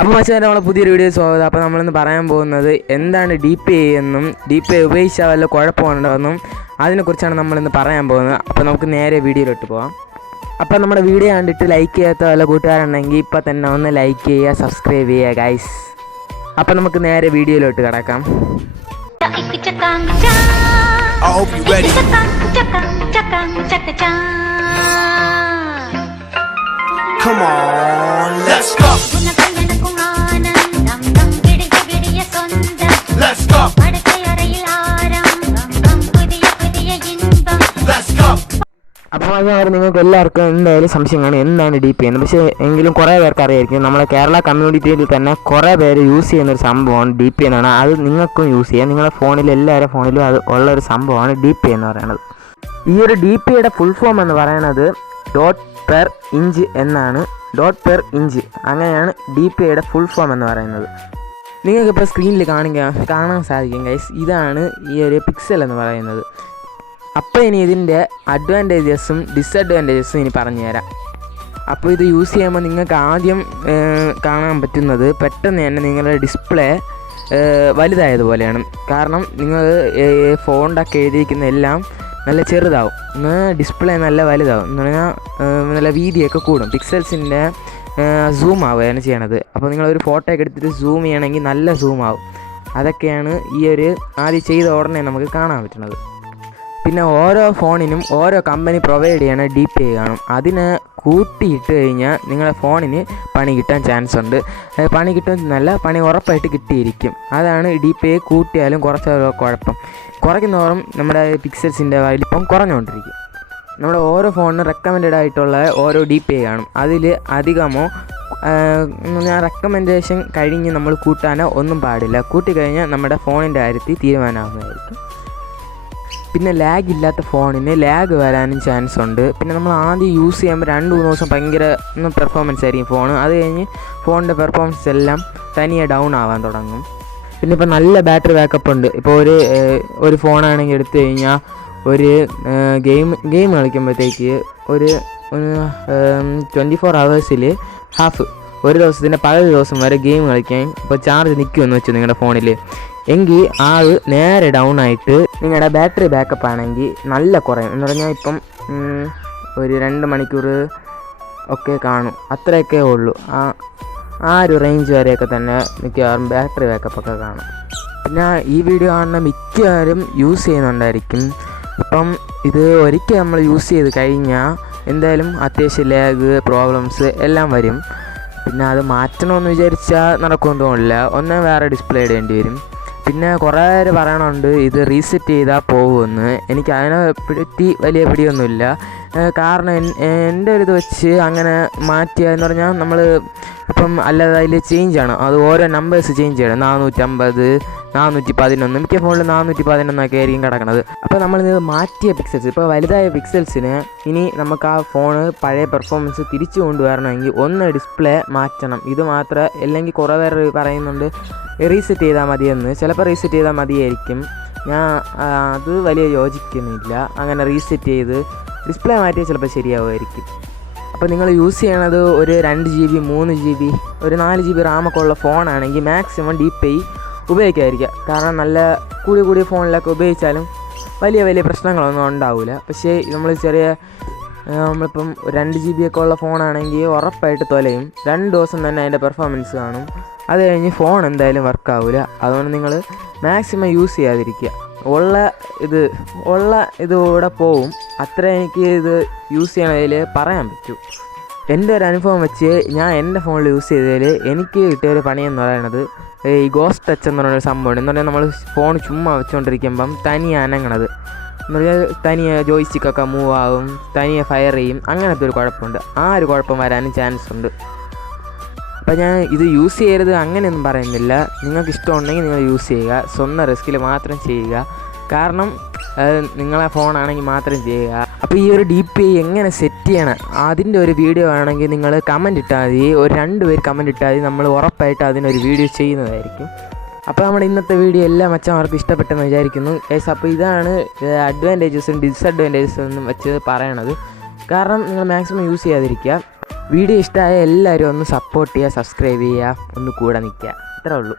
അപ്പോൾ മച്ചാൻ നമ്മളെ പുതിയൊരു വീഡിയോ സ്വാഗതം. അപ്പോൾ നമ്മളിന്ന് പറയാൻ പോകുന്നത് എന്താണ് DPI എന്നും DPI ഉപയോഗിച്ചാൽ വല്ല കുഴപ്പമുണ്ടോയെന്നും അതിനെക്കുറിച്ചാണ് നമ്മളിന്ന് പറയാൻ പോകുന്നത്. അപ്പോൾ നമുക്ക് നേരെ വീഡിയോയിലോട്ട് പോകാം. അപ്പോൾ നമ്മുടെ വീഡിയോ കണ്ടിട്ട് ലൈക്ക് ചെയ്യാത്ത വല്ല കൂട്ടുകാരുണ്ടെങ്കിൽ ഇപ്പോൾ തന്നെ ഒന്ന് ലൈക്ക് ചെയ്യുക, സബ്സ്ക്രൈബ് ചെയ്യുക ഗൈസ്. അപ്പോൾ നമുക്ക് നേരെ വീഡിയോയിലോട്ട് കിടക്കാം. Come on, let's go. Let's go. Let's go. അപ്പോൾ അത് നിങ്ങൾക്ക് എല്ലാവർക്കും എന്തായാലും സംശയം കാണും എന്താണ് DPI എന്ന്. പക്ഷേ എങ്കിലും കുറേ പേർക്ക് അറിയായിരിക്കും. നമ്മളെ കേരള കമ്മ്യൂണിറ്റിയിൽ തന്നെ കുറേ പേര് യൂസ് ചെയ്യുന്നൊരു സംഭവമാണ് DPI എന്നാണ്. അത് നിങ്ങൾക്കും യൂസ് ചെയ്യാം. നിങ്ങളുടെ ഫോണിൽ എല്ലാവരുടെ ഫോണിലും അത് ഉള്ളൊരു സംഭവമാണ് DPI എന്ന് പറയുന്നത്. ഈ ഒരു DPIയുടെ ഫുൾ ഫോം എന്ന് പറയുന്നത് ഡോട്ട് പെർ ഇഞ്ച് എന്നാണ്. ഡോട്ട് പെർ ഇഞ്ച് അങ്ങനെയാണ് DPIയുടെ ഫുൾ ഫോം എന്ന് പറയുന്നത്. നിങ്ങൾക്കിപ്പോൾ സ്ക്രീനിൽ കാണാൻ സാധിക്കും ഗൈസ്. ഇതാണ് ഈ ഒരു പിക്സൽ എന്ന് പറയുന്നത്. അപ്പോൾ ഇനി ഇതിൻ്റെ അഡ്വാൻറ്റേജസും ഡിസഡ്വാൻറ്റേജസും ഇനി പറഞ്ഞു തരാം. അപ്പോൾ ഇത് യൂസ് ചെയ്യുമ്പോൾ നിങ്ങൾക്ക് ആദ്യം കാണാൻ പറ്റുന്നത് പെട്ടെന്ന് തന്നെ നിങ്ങളുടെ ഡിസ്പ്ലേ വലുതായതുപോലെയാണ്. കാരണം നിങ്ങൾ ഫോണിൻ്റെ ഒക്കെ എഴുതിയിരിക്കുന്ന എല്ലാം നല്ല ചെറുതാവും, ഡിസ്പ്ലേ നല്ല വലുതാവും എന്ന് പറഞ്ഞാൽ നല്ല വീതിയൊക്കെ കൂടും. പിക്സൽസിൻ്റെ സൂം ആവുകയാണ് ചെയ്യണത്. അപ്പോൾ നിങ്ങളൊരു ഫോട്ടോ ഒക്കെ എടുത്തിട്ട് സൂം ചെയ്യണമെങ്കിൽ നല്ല സൂം ആവും. അതൊക്കെയാണ് ഈ ഒരു ആദ്യം ചെയ്ത ഉടനെ നമുക്ക് കാണാൻ പറ്റുന്നത്. പിന്നെ ഓരോ ഫോണിനും ഓരോ കമ്പനി പ്രൊവൈഡ് ചെയ്യണ DPI കാണും. അതിന് കൂട്ടിയിട്ട് കഴിഞ്ഞാൽ നിങ്ങളുടെ ഫോണിന് പണി കിട്ടാൻ ചാൻസ് ഉണ്ട്. പണി കിട്ടുമെന്നല്ല, പണി ഉറപ്പായിട്ട് കിട്ടിയിരിക്കും. അതാണ് DPI കൂട്ടിയാലും കുറച്ചോ കുഴപ്പം. കുറയ്ക്കുന്നതോറും നമ്മുടെ പിക്സൽസിൻ്റെ വലിപ്പം കുറഞ്ഞുകൊണ്ടിരിക്കും. നമ്മുടെ ഓരോ ഫോണിനും റെക്കമെൻഡഡ് ആയിട്ടുള്ള ഓരോ DPI കാണും. അതിൽ അധികമോ ഞാൻ റെക്കമെൻഡേഷൻ കഴിഞ്ഞ് നമ്മൾ കൂട്ടാനോ ഒന്നും പാടില്ല. കൂട്ടിക്കഴിഞ്ഞാൽ നമ്മുടെ ഫോണിൻ്റെ കാര്യത്തിൽ തീരുമാനമാകുന്നതായിരിക്കും. പിന്നെ ലാഗ് ഇല്ലാത്ത ഫോണിന് ലാഗ് വരാനും ചാൻസ് ഉണ്ട്. പിന്നെ നമ്മൾ ആദ്യം യൂസ് ചെയ്യുമ്പോൾ 2-3 ദിവസം ഭയങ്കര പെർഫോമൻസ് ആയിരിക്കും ഫോൺ. അത് കഴിഞ്ഞ് ഫോണിൻ്റെ പെർഫോമൻസ് എല്ലാം തനിയെ ഡൗൺ ആവാൻ തുടങ്ങും. പിന്നെ ഇപ്പോൾ നല്ല ബാറ്ററി ബാക്കപ്പ് ഉണ്ട്. ഇപ്പോൾ ഒരു ഫോണാണെങ്കിൽ എടുത്തു കഴിഞ്ഞാൽ ഒരു ഗെയിം കളിക്കുമ്പോഴത്തേക്ക് ഒരു 24 hours ഹാഫ്, ഒരു ദിവസത്തിൻ്റെ പകുതി ദിവസം വരെ ഗെയിം കളിക്കാൻ ഇപ്പോൾ ചാർജ് നിൽക്കുമെന്ന് വെച്ചു നിങ്ങളുടെ ഫോണിൽ എങ്കിൽ അത് നേരെ ഡൗൺ ആയിട്ട് നിങ്ങളുടെ ബാറ്ററി ബാക്കപ്പ് ആണെങ്കിൽ നല്ല കുറയും. എന്ന് പറഞ്ഞാൽ ഇപ്പം ഒരു 2 മണിക്കൂർ ഒക്കെ കാണും, അത്രയൊക്കെ ഉള്ളൂ. ആ ഒരു റേഞ്ച് വരെയൊക്കെ തന്നെ മിക്കവാറും ബാറ്ററി ബാക്കപ്പൊക്കെ കാണും. പിന്നെ ഈ വീഡിയോ കാണുന്ന മിക്കവാറും യൂസ് ചെയ്യുന്നുണ്ടായിരിക്കും. ഇപ്പം ഇത് ഒരിക്കൽ നമ്മൾ യൂസ് ചെയ്ത് കഴിഞ്ഞാൽ എന്തായാലും അത്യാവശ്യം ലാഗ് പ്രോബ്ലംസ് എല്ലാം വരും. പിന്നെ അത് മാറ്റണമെന്ന് വിചാരിച്ചാൽ നടക്കുമെന്ന് തോന്നില്ല. ഒന്നേ വേറെ ഡിസ്പ്ലേ ഇടേണ്ടി വരും. പിന്നെ കുറേ പേര് പറയണുണ്ട് ഇത് റീസെറ്റ് ചെയ്താൽ പോകുമെന്ന്. എനിക്ക് അതിനെ പറ്റി വലിയ പിടിയൊന്നുമില്ല. കാരണം എൻ്റെ ഒരു ഇത് വെച്ച് അങ്ങനെ മാറ്റിയെന്ന് പറഞ്ഞാൽ നമ്മൾ ഇപ്പം അല്ലാതെ അതിൽ ചേഞ്ചാണ്. അത് ഓരോ നമ്പേഴ്സ് ചേഞ്ച് ചെയ്യണം. 450, 411, മിക്ക ഫോണിൽ 411 ഒക്കെ ആയിരിക്കും കിടക്കുന്നത്. അപ്പോൾ നമ്മളിത് മാറ്റിയ പിക്സൽസ്, ഇപ്പോൾ വലുതായ പിക്സൽസിന് ഇനി നമുക്ക് ആ ഫോണ് പഴയ പെർഫോമൻസ് തിരിച്ചു കൊണ്ടുവരണമെങ്കിൽ ഒന്ന് ഡിസ്പ്ലേ മാറ്റണം. ഇത് മാത്രമേ, അല്ലെങ്കിൽ കുറേ പേര് പറയുന്നുണ്ട് റീസെറ്റ് ചെയ്താൽ മതിയെന്ന്. ചിലപ്പോൾ റീസെറ്റ് ചെയ്താൽ മതിയായിരിക്കും. ഞാൻ അത് വലിയ യോജിക്കുന്നില്ല. അങ്ങനെ റീസെറ്റ് ചെയ്ത് ഡിസ്പ്ലേ മാറ്റിയാൽ ചിലപ്പോൾ ശരിയാവുമായിരിക്കും. അപ്പോൾ നിങ്ങൾ യൂസ് ചെയ്യണത് ഒരു 2 GB, 3 GB, ഒരു 4 GB റാമൊക്കെ ഉള്ള ഫോണാണെങ്കിൽ മാക്സിമം DPI ഉപയോഗിക്കാതിരിക്കുക. കാരണം നല്ല കൂടിയ ഫോണിലൊക്കെ ഉപയോഗിച്ചാലും വലിയ പ്രശ്നങ്ങളൊന്നും ഉണ്ടാവില്ല. പക്ഷേ നമ്മളിപ്പം 2 GB ഒക്കെ ഉള്ള ഫോണാണെങ്കിൽ ഉറപ്പായിട്ട് തൊലയും. 2 ദിവസം തന്നെ അതിൻ്റെ പെർഫോമൻസ് കാണും. അത് കഴിഞ്ഞ് ഫോൺ എന്തായാലും വർക്കാവില്ല. അതുകൊണ്ട് നിങ്ങൾ മാക്സിമം യൂസ് ചെയ്യാതിരിക്കുക. ഉള്ള ഇതുകൂടെ പോവും. അത്ര എനിക്ക് ഇത് യൂസ് ചെയ്യണതിൽ പറയാൻ പറ്റൂ. എൻ്റെ ഒരു അനുഭവം വെച്ച് ഞാൻ എൻ്റെ ഫോണിൽ യൂസ് ചെയ്തതിൽ എനിക്ക് കിട്ടിയൊരു പണിയെന്ന് പറയുന്നത് ഈ ഗോസ്റ്റ് ടച്ച് എന്ന് പറയുന്നൊരു സംഭവമാണ്. എന്ന് പറഞ്ഞാൽ നമ്മൾ ഫോൺ ചുമ്മാ വെച്ചുകൊണ്ടിരിക്കുമ്പം തനിയെ അനങ്ങണത്, എന്ന് പറഞ്ഞാൽ തനിയെ ജോയ്സ്റ്റിക്കൊക്കെ മൂവ് ആകും, തനിയെ ഫയർ ചെയ്യും. അങ്ങനത്തെ ഒരു കുഴപ്പമുണ്ട്. ആ ഒരു കുഴപ്പം വരാനും ചാൻസ് ഉണ്ട്. അപ്പോൾ ഞാൻ ഇത് യൂസ് ചെയ്യരുത് അങ്ങനെയൊന്നും പറയുന്നില്ല. നിങ്ങൾക്ക് ഇഷ്ടമുണ്ടെങ്കിൽ നിങ്ങൾ യൂസ് ചെയ്യുക. സ്വന്തം റിസ്കിൽ മാത്രം ചെയ്യുക. കാരണം നിങ്ങളെ ഫോണാണെങ്കിൽ മാത്രം ചെയ്യുക. അപ്പോൾ ഈ ഒരു DPI എങ്ങനെ സെറ്റ് ചെയ്യണം അതിൻ്റെ ഒരു വീഡിയോ ആണെങ്കിൽ നിങ്ങൾ കമൻറ്റ് ഇട്ടാൽ മതി. ഒരു 2 പേര് കമൻറ്റ് ഇട്ടാൽ മതി. നമ്മൾ ഉറപ്പായിട്ട് അതിനൊരു വീഡിയോ ചെയ്യുന്നതായിരിക്കും. അപ്പോൾ നമ്മുടെ ഇന്നത്തെ വീഡിയോ എല്ലാം മച്ചന്മാർക്ക് ഇഷ്ടപ്പെട്ടെന്ന് വിചാരിക്കുന്നു. അപ്പോൾ ഇതാണ് അഡ്വാൻറ്റേജസും ഡിസഡ്വാൻറ്റേജസും വെച്ച് പറയണത്. കാരണം നിങ്ങൾ മാക്സിമം യൂസ് ചെയ്യാതിരിക്കുക. വീഡിയോ ഇഷ്ടമായ എല്ലാവരും ഒന്ന് സപ്പോർട്ട് ചെയ്യുക, സബ്സ്ക്രൈബ് ചെയ്യുക, ഒന്ന് കൂടെ നിൽക്കുക. ഇത്രേ ഉള്ളൂ.